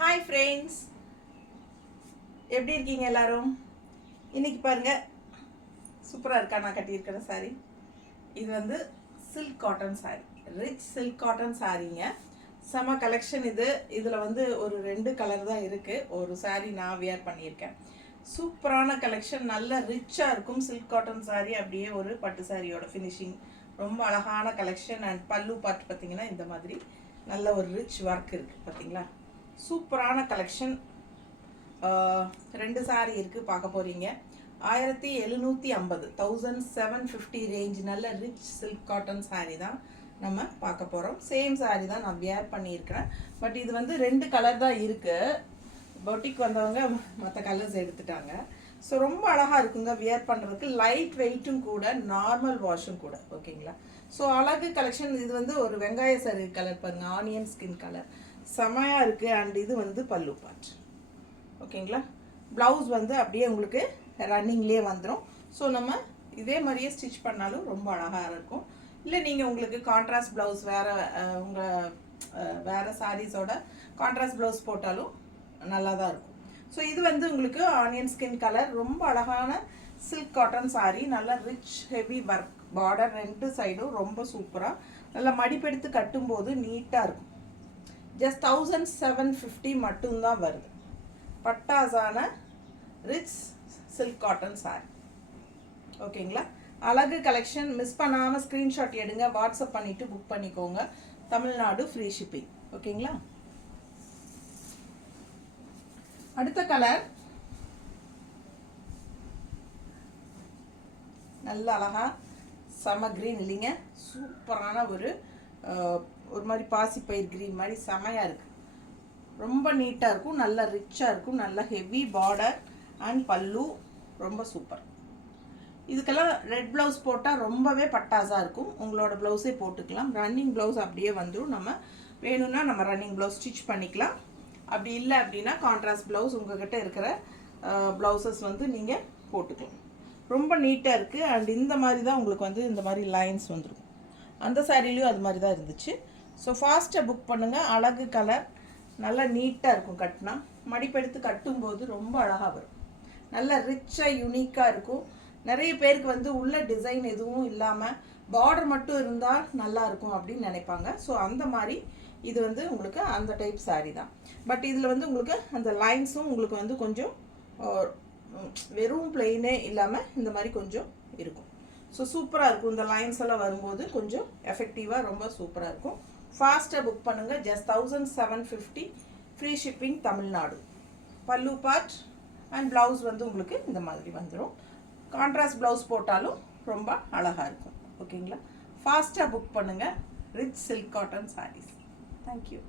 Hi friends, எப்படி இருக்கீங்க எல்லாரும்? இன்னைக்கு பாருங்க, சூப்பராக இருக்கா நான் கட்டியிருக்கிற சாரீ. இது வந்து silk cotton sari, rich silk cotton சாரீங்க. செம கலெக்ஷன் இது. இதில் வந்து ஒரு 2 கலர் தான் இருக்குது. ஒரு சாரீ நான் வியர் பண்ணியிருக்கேன். சூப்பரான கலெக்ஷன், நல்ல ரிச்சாக இருக்கும். சில்க் காட்டன் சாரீ அப்படியே ஒரு பட்டு சாரியோட ஃபினிஷிங், ரொம்ப அழகான கலெக்ஷன். அண்ட் பல்லு பார்ட் பார்த்தீங்கன்னா இந்த மாதிரி நல்ல ஒரு ரிச் ஒர்க் இருக்குது பார்த்தீங்களா. சூப்பரான கலெக்ஷன். 2 சாரீ இருக்குது, பார்க்க போகிறீங்க. 1750 1750 ரேஞ்ச், நல்ல ரிச் சில்க் காட்டன் சாரீ தான் நம்ம பார்க்க போகிறோம். சேம் சாரீ தான் நான் வியர் பண்ணியிருக்கிறேன். பட் இது வந்து 2 கலர் தான் இருக்குது. பொட்டிக் வந்தவங்க மற்ற கலர்ஸ் எடுத்துட்டாங்க. ஸோ ரொம்ப அழகாக இருக்குங்க வியர் பண்ணுறதுக்கு. லைட் வெயிட்டும் கூட, நார்மல் வாஷும் கூட. ஓகேங்களா. ஸோ அழகு கலெக்ஷன். இது வந்து ஒரு வெங்காய சாரி கலர் பாருங்கள், ஆனியன் ஸ்கின் கலர், செமையாக இருக்குது. அண்ட் இது வந்து பல்லு பார்ட். ஓகேங்களா. ப்ளவுஸ் வந்து அப்படியே உங்களுக்கு ரன்னிங்லேயே வந்துடும். ஸோ நம்ம இதே மாதிரியே ஸ்டிச் பண்ணாலும் ரொம்ப அழகாக இருக்கும். இல்லை நீங்கள் உங்களுக்கு கான்ட்ராஸ்ட் ப்ளவுஸ் வேறு வேறு சாரீஸோட கான்ட்ராஸ்ட் ப்ளவுஸ் போட்டாலும் நல்லா தான் இருக்கும். ஸோ இது வந்து உங்களுக்கு ஆனியன் ஸ்கின் கலர், ரொம்ப அழகான சில்க் காட்டன் சாரீ. நல்லா ரிச் ஹெவி ஒர்க், பார்டர் 2 சைடும் ரொம்ப சூப்பராக, நல்லா மடிப்பெடுத்து கட்டும்போது நீட்டாக இருக்கும். ஜஸ்ட் 1750 மட்டும்தான் வருது. பட்டாசான ரிச் சில்க் காட்டன் சாரி. ஓகேங்களா. அழகு கலெக்ஷன். மிஸ் பண்ணாமல் ஸ்க்ரீன்ஷாட் எடுங்க, வாட்ஸ்அப் பண்ணிவிட்டு புக் பண்ணிக்கோங்க. Tamil Nadu free shipping. ஓகேங்களா. அடுத்த கலர் நல்ல அழகா செம கிரீன் இல்லைங்க, சூப்பரான ஒரு மாதிரி பாசிப்பயிர் கிரீன் மாதிரி செமையாக இருக்குது. ரொம்ப நீட்டாக இருக்கும், நல்ல ரிச்சாக இருக்கும், நல்ல ஹெவி பார்டர் அண்ட் பல்லு ரொம்ப சூப்பர். இதுக்கெல்லாம் ரெட் ப்ளவுஸ் போட்டால் ரொம்பவே பட்டாஸாக இருக்கும். உங்களோட ப்ளவுஸே போட்டுக்கலாம். ரன்னிங் ப்ளவுஸ் அப்படியே வந்துடும். நம்ம வேணும்னா நம்ம ரன்னிங் ப்ளவுஸ் ஸ்டிச் பண்ணிக்கலாம். அப்படி இல்லை அப்படின்னா கான்ட்ராஸ்ட் ப்ளவுஸ் உங்கள்கிட்ட இருக்கிற ப்ளவுசஸ் வந்து நீங்கள் போட்டுக்கலாம். ரொம்ப நீட்டாக இருக்குது. அண்ட் இந்த மாதிரி தான் உங்களுக்கு வந்து இந்த மாதிரி லைன்ஸ் வந்துடும். அந்த சாரிலையும் அது மாதிரி தான் இருந்துச்சு. ஸோ ஃபாஸ்ட்டாக புக் பண்ணுங்கள். அழகு கலர், நல்லா நீட்டாக இருக்கும். கட்டினா மடிப்பெடுத்து கட்டும்போது ரொம்ப அழகாக வரும். நல்லா ரிச்சாக யூனிக்காக இருக்கும். நிறைய பேருக்கு வந்து உள்ள டிசைன் எதுவும் இல்லாமல் பார்டர் மட்டும் இருந்தால் நல்லாயிருக்கும் அப்படின்னு நினைப்பாங்க. ஸோ அந்த மாதிரி இது வந்து உங்களுக்கு அந்த டைப் சாரீ தான். பட் இதில் வந்து உங்களுக்கு அந்த லைன்ஸும் உங்களுக்கு வந்து கொஞ்சம் வெறும் பிளெயினே இல்லாமல் இந்த மாதிரி கொஞ்சம் இருக்கும். ஸோ சூப்பராக இருக்கும். இந்த லைன்ஸ் எல்லாம் வரும்போது கொஞ்சம் எஃபெக்டிவாக ரொம்ப சூப்பராக இருக்கும். ஃபாஸ்ட்டாக புக் பண்ணுங்கள். Just 1750 free shipping Tamil Nadu. பல்லு பார்ட் அண்ட் ப்ளவுஸ் வந்து உங்களுக்கு இந்த மாதிரி வந்துடும். கான்ட்ராஸ்ட் ப்ளவுஸ் போட்டாலும் ரொம்ப அழகாக இருக்கும். ஓகேங்களா. ஃபாஸ்ட்டாக புக் பண்ணுங்கள். Rich silk cotton saris. Thank you.